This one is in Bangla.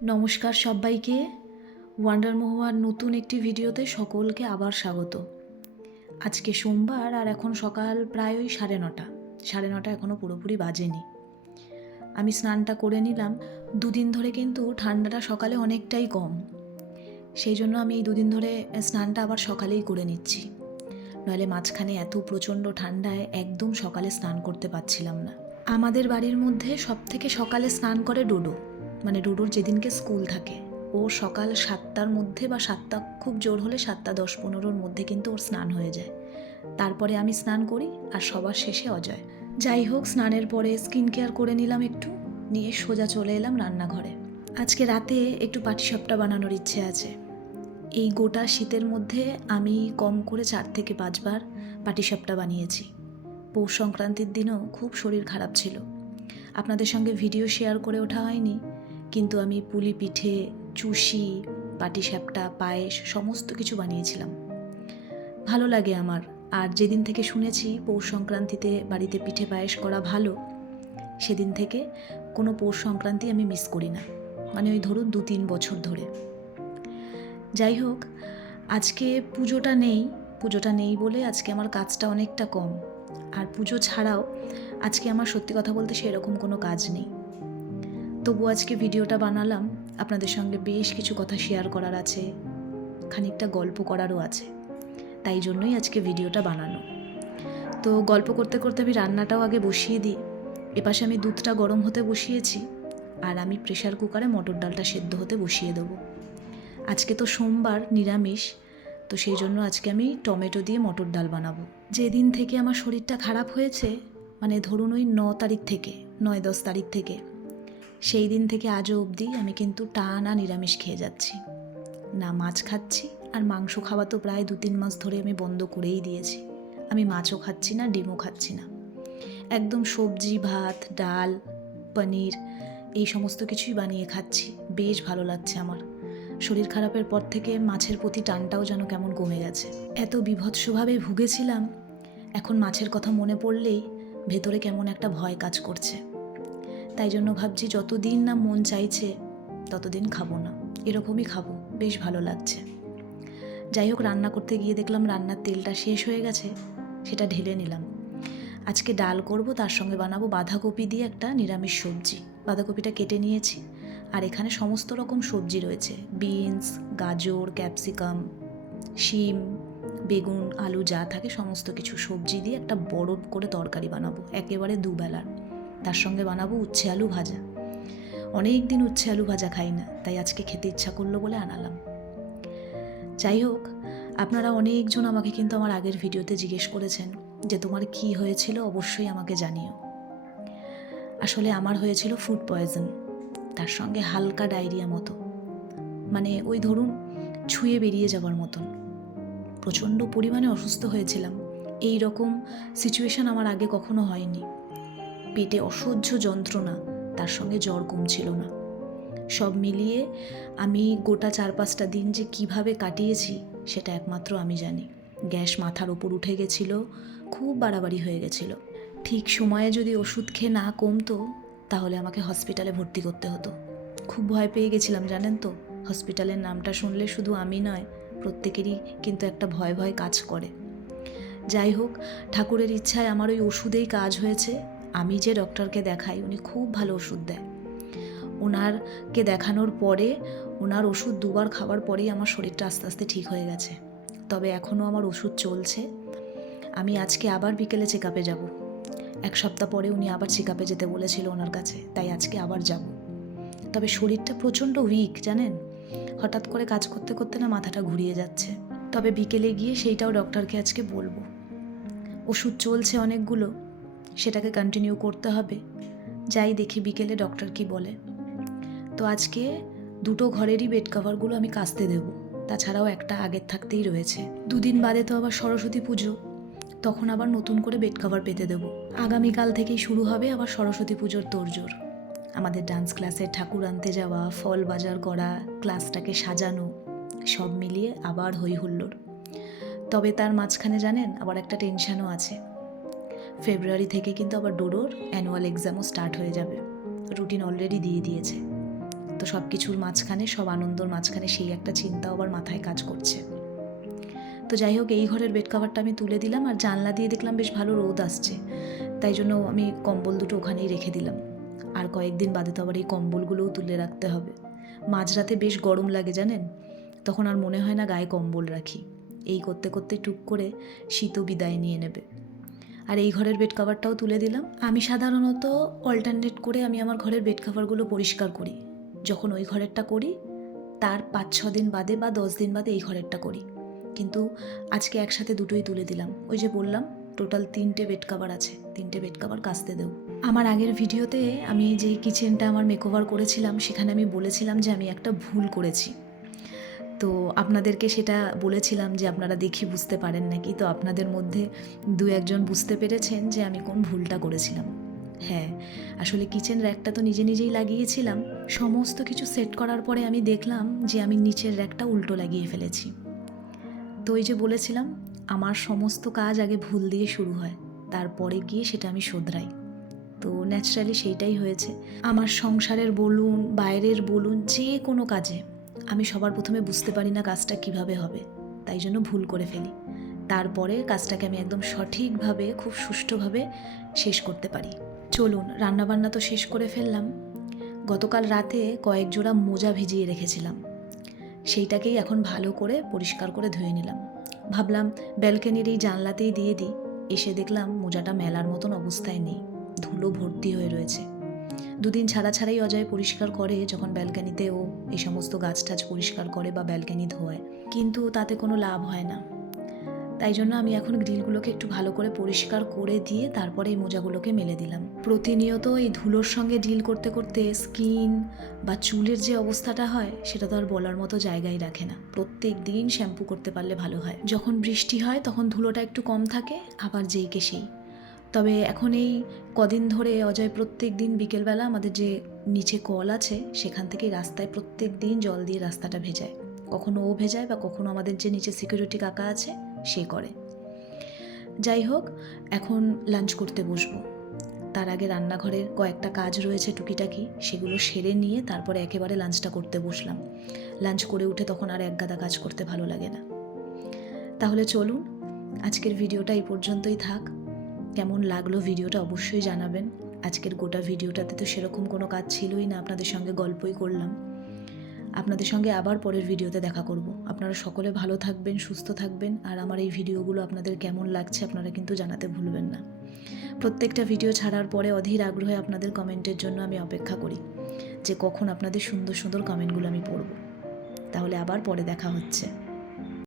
নমস্কার সবাইকে। ওয়ান্ডার মহুয়ার নতুন একটি ভিডিওতে সকলকে আবার স্বাগত। আজকে সোমবার আর এখন সকাল প্রায় ওই 9:30। 9:30 এখনও পুরোপুরি বাজেনি। আমি স্নানটা করে নিলাম। দুদিন ধরে কিন্তু ঠান্ডাটা সকালে অনেকটাই কম, সেই জন্য আমি এই দুদিন ধরে স্নানটা আবার সকালেই করে নিচ্ছি। নইলে মাঝখানে এত প্রচণ্ড ঠান্ডায় একদম সকালে স্নান করতে পারছিলাম না। আমাদের বাড়ির মধ্যে সবথেকে সকালে স্নান করে ডোডো, মানে ডোডোর যেদিনকে স্কুল থাকে। ও সকাল 7টার মধ্যে বা 7টা খুব জোর হলে 7:10-15-র মধ্যে কিন্তু ওর স্নান হয়ে যায়। তারপরে আমি স্নান করি আর সবার শেষে অজয়। যাই হোক, স্নানের পরে স্কিন কেয়ার করে নিলাম, একটু নিয়ে সোজা চলে এলাম রান্নাঘরে। আজকে রাতে একটু পাটিসাপটা বানানোর ইচ্ছে আছে। এই গোটা শীতের মধ্যে আমি কম করে 4 থেকে 5 বার পাটিসাপটা বানিয়েছি। পৌষ সংক্রান্তির দিনও খুব শরীর খারাপ ছিল, আপনাদের সঙ্গে ভিডিও শেয়ার করে ওঠা হয়নি, কিন্তু আমি পুলি পিঠে, চুষি, পাটিসাপটা, পায়েস সমস্ত কিছু বানিয়েছিলাম। ভালো লাগে আমার। আর যেদিন থেকে শুনেছি পৌষ সংক্রান্তিতে বাড়িতে পিঠে পায়েস করা ভালো, সেদিন থেকে কোনো পৌষ সংক্রান্তি আমি মিস করি না, মানে ওই ধরুন 2-3 বছর ধরে। যাই হোক, আজকে পুজোটা নেই বলে আজকে আমার কাজটা অনেকটা কম। আর পুজো ছাড়াও আজকে আমার সত্যি কথা বলতে সেরকম কোনো কাজ নেই। তবু আজকে ভিডিওটা বানালাম, আপনাদের সঙ্গে বেশ কিছু কথা শেয়ার করার আছে, খানিকটা গল্প করারও আছে, তাই জন্যই আজকে ভিডিওটা বানানো। তো গল্প করতে করতে আমি রান্নাটাও আগে বসিয়ে দিই। এপাশে আমি দুধটা গরম হতে বসিয়েছি, আর আমি প্রেশার কুকারে মটর ডালটা সেদ্ধ হতে বসিয়ে দেবো। আজকে তো সোমবার, নিরামিষ, তো সেই জন্য আজকে আমি টমেটো দিয়ে মটর ডাল বানাবো। যেদিন থেকে আমার শরীরটা খারাপ হয়েছে, মানে ধরুন ওই 9 তারিখ থেকে, 9-10 তারিখ থেকে, সেই দিন থেকে আজও অবধি আমি কিন্তু টানা নিরামিষ খেয়ে যাচ্ছি। না মাছ খাচ্ছি, আর মাংস খাওয়া তো প্রায় 2-3 মাস ধরে আমি বন্ধ করেই দিয়েছি। আমি মাছও খাচ্ছি না, ডিমও খাচ্ছি না। একদম সবজি, ভাত, ডাল, পনির এই সমস্ত কিছুই বানিয়ে খাচ্ছি। বেশ ভালো লাগছে আমার। শরীর খারাপের পর থেকে মাছের প্রতি টানটাও যেন কেমন কমে গেছে। এত বীভৎসভাবে ভুগেছিলাম, এখন মাছের কথা মনে পড়লেই ভেতরে কেমন একটা ভয় কাজ করছে। তাই জন্য ভাবছি যতদিন না মন চাইছে ততদিন খাবো না, এরকমই খাবো, বেশ ভালো লাগছে। যাই হোক, রান্না করতে গিয়ে দেখলাম রান্নার তেলটা শেষ হয়ে গেছে, সেটা ঢেলে নিলাম। আজকে ডাল করব, তার সঙ্গে বানাবো বাঁধাকপি দিয়ে একটা নিরামিষ সবজি। বাঁধাকপিটা কেটে নিয়েছি, আর এখানে সমস্ত রকম সবজি রয়েছে, বিনস, গাজর, ক্যাপসিকাম, শিম, বেগুন, আলু যা থাকে সমস্ত কিছু সবজি দিয়ে একটা বড় করে তরকারি বানাবো, একেবারে দুবেলার। তার সঙ্গে বানাবো উচ্ছে আলু ভাজা। অনেক দিন উচ্ছে আলু ভাজা খাই না, তাই আজকে খেতে ইচ্ছা করলো বলে আনালাম। যাই হোক, আপনারা অনেকজন আমাকে কিন্তু আমার আগের ভিডিওতে জিজ্ঞেস করেছেন যে তোমার কি হয়েছিল, অবশ্যই আমাকে জানিও। আসলে আমার হয়েছিল ফুড পয়জন, তার সঙ্গে হালকা ডায়রিয়া মতো, মানে ওই ধরুন ছুঁয়ে বেরিয়ে যাওয়ার মতন। প্রচণ্ড পরিমাণে অসুস্থ হয়েছিলাম। এই রকম সিচুয়েশন আমার আগে কখনো হয়নি। পেটে অসহ্য যন্ত্রণা, তার সঙ্গে জ্বর কমছিল না। সব মিলিয়ে আমি গোটা 4-5টা দিন যে কিভাবে কাটিয়েছি সেটা একমাত্র আমি জানি। গ্যাস মাথার ওপর উঠে গেছিল, খুব বাড়াবাড়ি হয়ে গেছিল। ঠিক সময়ে যদি ওষুধ খেয়ে না কমতো তাহলে আমাকে হসপিটালে ভর্তি করতে হতো। খুব ভয় পেয়ে গেছিলাম, জানেন তো। হসপিটালের নামটা শুনলে শুধু আমি নয়, প্রত্যেকেরই কিন্তু একটা ভয় ভয় কাজ করে। যাই হোক, ঠাকুরের ইচ্ছায় আমার ওই ওষুধেই কাজ হয়েছে। আমি যে ডক্টরকে দেখাই উনি খুব ভালো ওষুধ দেয়। ওনারকে দেখানোর পরে ওনার ওষুধ 2বার খাওয়ার পরেই আমার শরীরটা আস্তে আস্তে ঠিক হয়ে গেছে। তবে এখনও আমার ওষুধ চলছে। আমি আজকে আবার বিকেলে চেক আপে যাব। 1 সপ্তাহ পরে উনি আবার চেক আপে যেতে বলেছিল ওনার কাছে, তাই আজকে আবার যাব। তবে শরীরটা প্রচণ্ড উইক, জানেন। হঠাৎ করে কাজ করতে করতে না মাথাটা ঘুরিয়ে যাচ্ছে। তবে বিকেলে গিয়ে সেইটাও ডক্টরকে আজকে বলবো। ওষুধ চলছে অনেকগুলো, সেটাকে কন্টিনিউ করতে হবে। যাই দেখি বিকেলে ডক্টর কি বলে। তো আজকে 2টো ঘরেরই বেড কভারগুলো আমি কাচতে দেব, তাছাড়াও একটা আগের থাকতেই রয়েছে। 2 দিন বাদে তো আবার সরস্বতী পুজো, তখন আবার নতুন করে বেড কভার পেতে দেবো। আগামীকাল থেকেই শুরু হবে আবার সরস্বতী পুজোর তোড়জোড়। আমাদের ডান্স ক্লাসে ঠাকুর আনতে যাওয়া, ফল বাজার করা, ক্লাসটাকে সাজানো, সব মিলিয়ে আবার হই হুল্লোড়। তবে তার মাঝখানে জানেন আবার একটা টেনশানও আছে। ফেব্রুয়ারি থেকে কিন্তু আবার ডোডোর অ্যানুয়াল এক্সামও স্টার্ট হয়ে যাবে। রুটিন অলরেডি দিয়ে দিয়েছে। তো সব কিছুর মাঝখানে, সব আনন্দর মাঝখানে সেই একটা চিন্তাও আবার মাথায় কাজ করছে। তো যাই হোক, এই ঘরের বেড কাভারটা আমি তুলে দিলাম, আর জানলা দিয়ে দেখলাম বেশ ভালো রোদ আসছে, তাই জন্য আমি কম্বল দুটো ওখানেই রেখে দিলাম। আর কয়েকদিন বাদে তো আবার এই কম্বলগুলোও তুলে রাখতে হবে। মাঝরাতে বেশ গরম লাগে জানেন, তখন আর মনে হয় না গায়ে কম্বল রাখি। এই করতে করতে টুক করে শীতও বিদায় নিয়ে নেবে। আর এই ঘরের বেড কাভারটাও তুলে দিলাম। আমি সাধারণত অল্টারনেট করে আমি আমার ঘরের বেড কাভারগুলো পরিষ্কার করি। যখন ওই ঘরেরটা করি তার 5-6 দিন বাদে বা 10 দিন বাদে এই ঘরেরটা করি, কিন্তু আজকে একসাথে দুটোই তুলে দিলাম। ওই যে বললাম টোটাল 3টে বেড কাভার আছে, 3টে বেড কাভার কাচতে দেব। আমার আগের ভিডিওতে আমি যে কিচেনটা আমার মেকওভার করেছিলাম সেখানে আমি বলেছিলাম যে আমি একটা ভুল করেছি। তো আপনাদেরকে সেটা বলেছিলাম যে আপনারা দেখি বুঝতে পারেন নাকি। তো আপনাদের মধ্যে 2-1জন বুঝতে পেরেছেন যে আমি কোন ভুলটা করেছিলাম। হ্যাঁ, আসলে কিচেন র্যাকটা তো নিজে নিজেই লাগিয়েছিলাম। সমস্ত কিছু সেট করার পরে আমি দেখলাম যে আমি নিচের র্যাকটা উল্টো লাগিয়ে ফেলেছি। তো ওই যে বলেছিলাম আমার সমস্ত কাজ আগে ভুল দিয়ে শুরু হয়, তারপরে গিয়ে সেটা আমি শোধরাই। তো ন্যাচারালি সেইটাই হয়েছে। আমার সংসারের বলুন, বাইরের বলুন, যে কোনো কাজে আমি সবার প্রথমে বুঝতে পারি না কাজটা কিভাবে হবে, তাই জন্য ভুল করে ফেলি। তারপরে কাজটাকে আমি একদম সঠিকভাবে, খুব সুষ্ঠুভাবে শেষ করতে পারি। চলুন, রান্নাবান্না তো শেষ করে ফেললাম। গতকাল রাতে কয়েক জোড়া মোজা ভিজিয়ে রেখেছিলাম, সেইটাকেই এখন ভালো করে পরিষ্কার করে ধুয়ে নিলাম। ভাবলাম ব্যালকনির এই জানলাতেই দিয়ে দিই। এসে দেখলাম মোজাটা মেলার মতন অবস্থায় নেই, ধুলো ভর্তি হয়ে রয়েছে। 2 দিন ছাড়া ছাড়াই অজয় পরিষ্কার করে, যখন ব্যালকনিতে ও এই সমস্ত গাছ টাছ পরিষ্কার করে বা ব্যালকনি ধোয়, কিন্তু তাতে কোনো লাভ হয় না। তাই জন্য আমি এখন গ্রিলগুলোকে একটু ভালো করে পরিষ্কার করে দিয়ে তারপরে এই মোজাগুলোকে মেলে দিলাম। প্রতিনিয়ত এই ধুলোর সঙ্গে ডিল করতে করতে স্কিন বা চুলের যে অবস্থাটা হয় সেটা তো আর বলার মতো জায়গায় রাখে না। প্রত্যেক দিন শ্যাম্পু করতে পারলে ভালো হয়। যখন বৃষ্টি হয় তখন ধুলোটা একটু কম থাকে, আবার যেইকে সেই। তবে এখন এই কদিন ধরে অজয় প্রত্যেক দিন বিকেলবেলা আমাদের যে নিচে কল আছে সেখান থেকে রাস্তায় প্রত্যেক দিন জল দিয়ে রাস্তাটা ভেজায়। কখনো ও ভেজায় বা কখনো আমাদের যে নিচে সিকিউরিটি কাকা আছে সে করে। যাই হোক, এখন লাঞ্চ করতে বসবো। তার আগে রান্নাঘরের কয়েকটা কাজ রয়েছে টুকিটাকি, সেগুলো সেরে নিয়ে তারপরে একেবারে লাঞ্চটা করতে বসলাম। লাঞ্চ করে উঠে তখন আর একগাদা কাজ করতে ভালো লাগে না। তাহলে চলুন, আজকের ভিডিওটা এই পর্যন্তই থাক। কেমন লাগলো ভিডিওটা অবশ্যই জানাবেন। আজকের গোটা ভিডিওটাতে তো সেরকম কোনো কাজ ছিলই না, আপনাদের সঙ্গে গল্পই করলাম। আপনাদের সঙ্গে আবার পরের ভিডিওতে দেখা করব। আপনারা সকলে ভালো থাকবেন, সুস্থ থাকবেন, আর আমার এই ভিডিওগুলো আপনাদের কেমন লাগছে আপনারা কিন্তু জানাতে ভুলবেন না। প্রত্যেকটা ভিডিও ছাড়ার পরে অধীর আগ্রহে আপনাদের কমেন্টের জন্য আমি অপেক্ষা করি, যে কখন আপনাদের সুন্দর সুন্দর কমেন্টগুলো আমি পড়ব। তাহলে আবার পরে দেখা হচ্ছে।